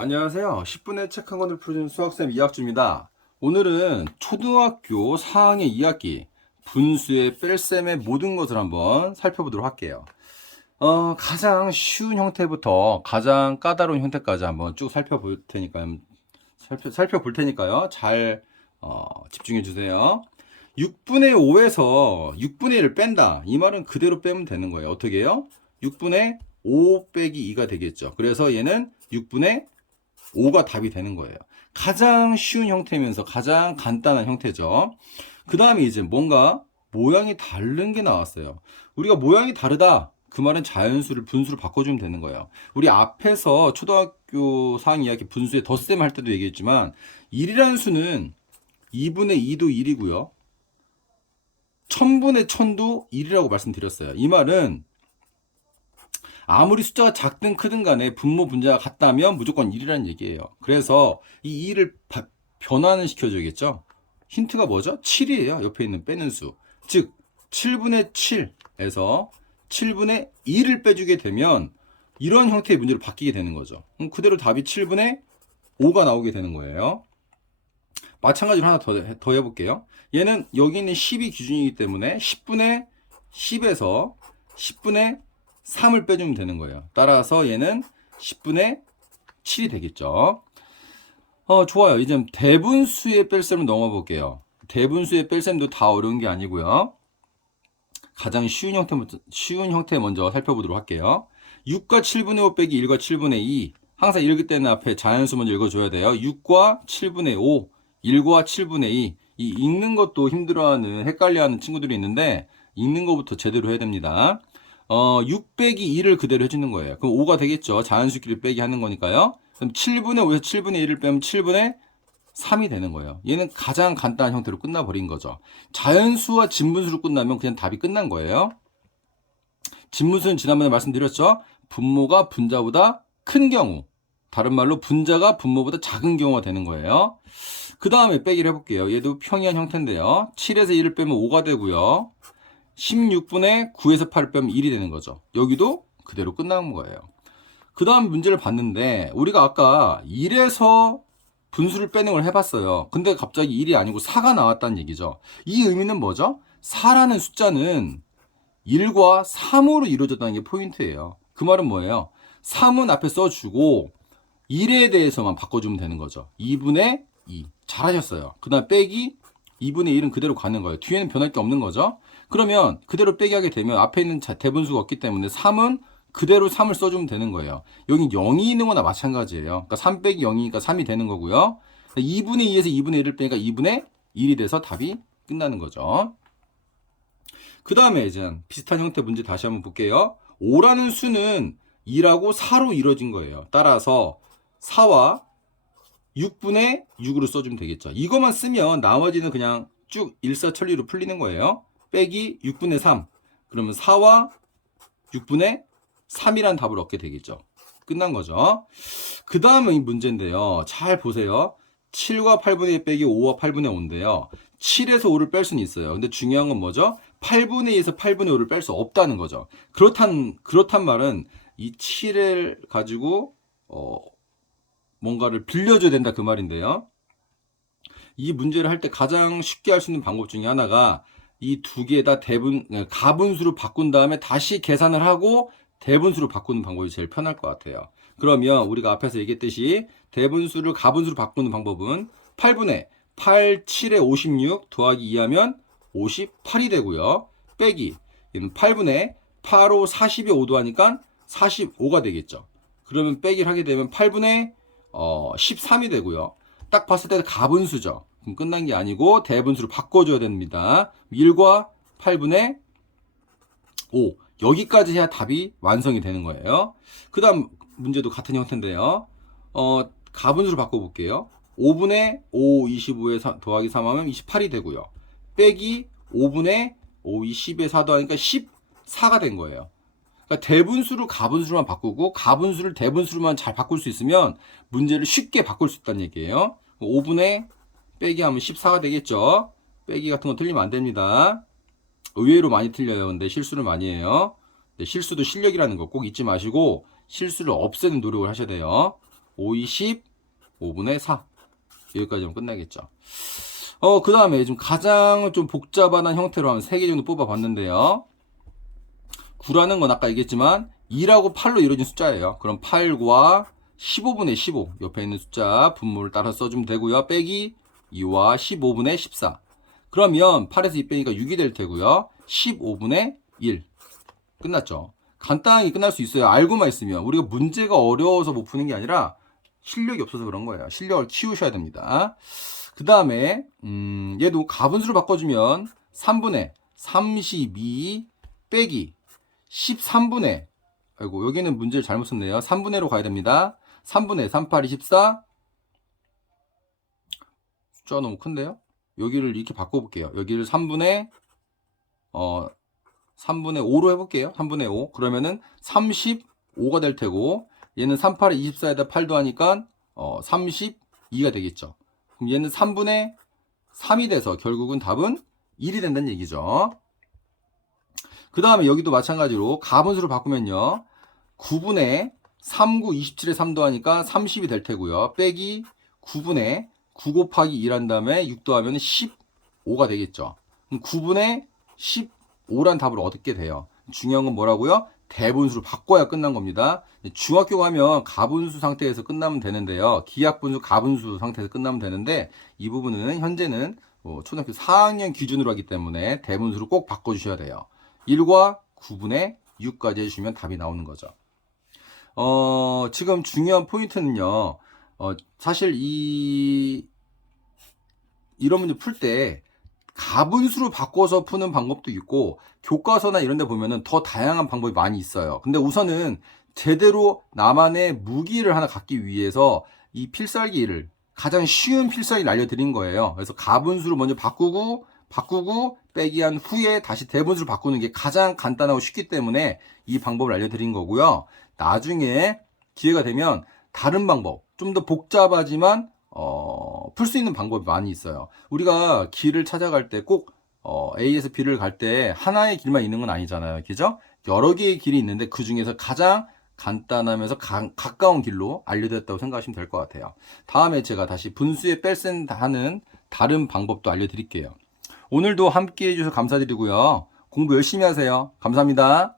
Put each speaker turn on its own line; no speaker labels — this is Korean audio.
안녕하세요. 10분의 책 한 권을 풀어주는 수학쌤 이학주입니다. 오늘은 초등학교 4학년 2학기 분수의 뺄셈의 모든 것을 한번 살펴보도록 할게요. 어, 가장 쉬운 형태부터 가장 까다로운 형태까지 한번 쭉 살펴볼 테니까요. 살펴, 살펴볼 테니까요. 잘 어, 집중해 주세요. 6분의 5에서 6분의 1을 뺀다. 이 말은 그대로 빼면 되는 거예요. 어떻게 해요? 6분의 5 빼기 2가 되겠죠. 그래서 얘는 6분의 5가 답이 되는 거예요. 가장 쉬운 형태면서 가장 간단한 형태죠. 그 다음에 이제 뭔가 모양이 다른 게 나왔어요. 우리가 모양이 다르다. 그 말은 자연수를 분수로 바꿔주면 되는 거예요. 우리 앞에서 초등학교 4학년 이야기 분수의 덧셈 할 때도 얘기했지만 1이라는 수는 2분의 2도 1이고요. 1000분의 1000도 1이라고 말씀드렸어요. 이 말은 아무리 숫자가 작든 크든 간에 분모 분자가 같다면 무조건 1이라는 얘기예요. 그래서 이 2를 변환을 시켜줘야겠죠. 힌트가 뭐죠? 7이에요. 옆에 있는 빼는 수. 즉 7분의 7에서 7분의 2를 빼주게 되면 이런 형태의 문제로 바뀌게 되는 거죠. 그럼 그대로 답이 7분의 5가 나오게 되는 거예요. 마찬가지로 하나 더, 해- 더 해볼게요. 얘는 여기 있는 10이 기준이기 때문에 10분의 10에서 10분의 3을 빼주면 되는 거예요. 따라서 얘는 10분의 7이 되겠죠. 어, 좋아요. 이제 대분수의 뺄셈을 넘어 볼게요. 대분수의 뺄셈도 다 어려운 게 아니고요. 가장 쉬운 형태, 쉬운 형태 먼저 살펴보도록 할게요. 6과 7분의 5 빼기 1과 7분의 2. 항상 읽을 때는 앞에 자연수 먼저 읽어줘야 돼요. 6과 7분의 5, 1과 7분의 2. 이 읽는 것도 힘들어하는, 헷갈려하는 친구들이 있는데, 읽는 것부터 제대로 해야 됩니다. 어, 6 빼기 2를 그대로 해주는 거예요. 그럼 5가 되겠죠. 자연수끼리 빼기 하는 거니까요. 그럼 7분의 5에서 7분의 1을 빼면 7분의 3이 되는 거예요. 얘는 가장 간단한 형태로 끝나버린 거죠. 자연수와 진분수로 끝나면 그냥 답이 끝난 거예요. 진분수는 지난번에 말씀드렸죠. 분모가 분자보다 큰 경우. 다른 말로 분자가 분모보다 작은 경우가 되는 거예요. 그 다음에 빼기를 해볼게요. 얘도 평이한 형태인데요. 7에서 1을 빼면 5가 되고요. 16분의 9에서 8을 빼면 1이 되는 거죠. 여기도 그대로 끝난 거예요. 그 다음 문제를 봤는데 우리가 아까 1에서 분수를 빼는 걸 해봤어요. 근데 갑자기 1이 아니고 4가 나왔다는 얘기죠. 이 의미는 뭐죠? 4라는 숫자는 1과 3으로 이루어졌다는 게 포인트예요. 그 말은 뭐예요? 3은 앞에 써주고 1에 대해서만 바꿔주면 되는 거죠. 2분의 2. 잘하셨어요. 그 다음 빼기 2분의 1은 그대로 가는 거예요. 뒤에는 변할 게 없는 거죠. 그러면 그대로 빼기 하게 되면 앞에 있는 자- 대분수가 없기 때문에 3은 그대로 3을 써주면 되는 거예요. 여기 0이 있는 거나 마찬가지예요. 그러니까 3 빼기 0이니까 3이 되는 거고요. 2분의 2에서 2분의 1을 빼니까 2분의 1이 돼서 답이 끝나는 거죠. 그 다음에 이제 비슷한 형태 문제 다시 한번 볼게요. 5라는 수는 2라고 4로 이루어진 거예요. 따라서 4와 6분의 6으로 써주면 되겠죠. 이것만 쓰면 나머지는 그냥 쭉 일사천리로 풀리는 거예요. 빼기 6분의 3. 그러면 4와 6분의 3이란 답을 얻게 되겠죠. 끝난 거죠. 그 다음은 이 문제인데요. 잘 보세요. 7과 8분의 1 빼기 5와 8분의 5인데요. 7에서 5를 뺄 수는 있어요. 근데 중요한 건 뭐죠? 8분의 2에서 8분의 5를 뺄 수 없다는 거죠. 그렇단, 그렇단 말은 이 7을 가지고, 어, 뭔가를 빌려줘야 된다 그 말인데요. 이 문제를 할 때 가장 쉽게 할 수 있는 방법 중에 하나가 이 두 개다 대분, 가분수로 바꾼 다음에 다시 계산을 하고 대분수로 바꾸는 방법이 제일 편할 것 같아요. 그러면 우리가 앞에서 얘기했듯이 대분수를 가분수로 바꾸는 방법은 8분의 8, 7에 56 더하기 2 하면 58이 되고요. 빼기 얘는 8분의 8, 5, 40이 5도 하니까 45가 되겠죠. 그러면 빼기를 하게 되면 8분의 어, 13이 되고요. 딱 봤을 때 가분수죠. 그럼 끝난 게 아니고 대분수로 바꿔줘야 됩니다. 1과 8분의 5. 여기까지 해야 답이 완성이 되는 거예요. 그 다음 문제도 같은 형태인데요. 어, 가분수로 바꿔볼게요. 5분의 5, 25에 더하기 3 하면 28이 되고요. 빼기 5분의 5, 20에 4 더하니까 14가 된 거예요. 그러니까 대분수를 가분수로만 바꾸고 가분수를 대분수로만 잘 바꿀 수 있으면 문제를 쉽게 바꿀 수 있다는 얘기예요. 5분의 빼기 하면 14가 되겠죠. 빼기 같은 거 틀리면 안 됩니다. 의외로 많이 틀려요. 근데 실수를 많이 해요. 네, 실수도 실력이라는 거 꼭 잊지 마시고 실수를 없애는 노력을 하셔야 돼요. 5이 10, 5분의 4. 여기까지 하면 끝나겠죠. 어, 그 다음에 좀 가장 좀 복잡한 형태로 한 3개 정도 뽑아봤는데요. 9라는 건 아까 얘기했지만 2라고 8로 이루어진 숫자예요. 그럼 8과 15분의 15 옆에 있는 숫자 분모를 따라 써주면 되고요. 빼기 2와 15분의 14. 그러면 8에서 2 빼니까 6이 될 테고요. 15분의 1. 끝났죠. 간단하게 끝날 수 있어요. 알고만 있으면. 우리가 문제가 어려워서 못 푸는 게 아니라 실력이 없어서 그런 거예요. 실력을 키우셔야 됩니다. 그 다음에 음, 얘도 가분수로 바꿔주면 3분의 32 빼기 13분의 아이고 여기는 문제를 잘못 썼네요. 3분의 로 가야 됩니다. 3분의 38, 24 숫자가 너무 큰데요? 여기를 이렇게 바꿔볼게요. 여기를 3분의 어 3분의 5로 해볼게요. 3분의 5 그러면은 35가 될 테고 얘는 38에 24에다 8도 하니까 어 32가 되겠죠. 그럼 얘는 3분의 3이 돼서 결국은 답은 1이 된다는 얘기죠. 그 다음에 여기도 마찬가지로 가분수로 바꾸면요. 9분의 3, 9, 27에 3도 하니까 30이 될 테고요. 빼기 9분의 9 곱하기 2한 다음에 6도 하면 15가 되겠죠. 그럼 9분의 15란 답을 얻게 돼요. 중요한 건 뭐라고요? 대분수로 바꿔야 끝난 겁니다. 중학교 가면 가분수 상태에서 끝나면 되는데요. 기하분수, 가분수 상태에서 끝나면 되는데 이 부분은 현재는 어, 초등학교 4학년 기준으로 하기 때문에 대분수로 꼭 바꿔주셔야 돼요. 1과 9분의 6까지 해주시면 답이 나오는 거죠. 어, 지금 중요한 포인트는요. 어, 사실 이 이런 문제 풀 때 가분수로 바꿔서 푸는 방법도 있고 교과서나 이런 데 보면은 더 다양한 방법이 많이 있어요. 근데 우선은 제대로 나만의 무기를 하나 갖기 위해서 이 필살기를 가장 쉬운 필살기를 알려드린 거예요. 그래서 가분수로 먼저 바꾸고 바꾸고 빼기 한 후에 다시 대분수로 바꾸는 게 가장 간단하고 쉽기 때문에 이 방법을 알려드린 거고요. 나중에 기회가 되면 다른 방법, 좀 더 복잡하지만 어, 풀 수 있는 방법이 많이 있어요. 우리가 길을 찾아갈 때꼭 어, A에서 B를 갈 때 하나의 길만 있는 건 아니잖아요. 그죠? 여러 개의 길이 있는데 그 중에서 가장 간단하면서 가, 가까운 길로 알려드렸다고 생각하시면 될 것 같아요. 다음에 제가 다시 분수에 뺄센 하는 다른 방법도 알려드릴게요. 오늘도 함께 해주셔서 감사드리고요. 공부 열심히 하세요. 감사합니다.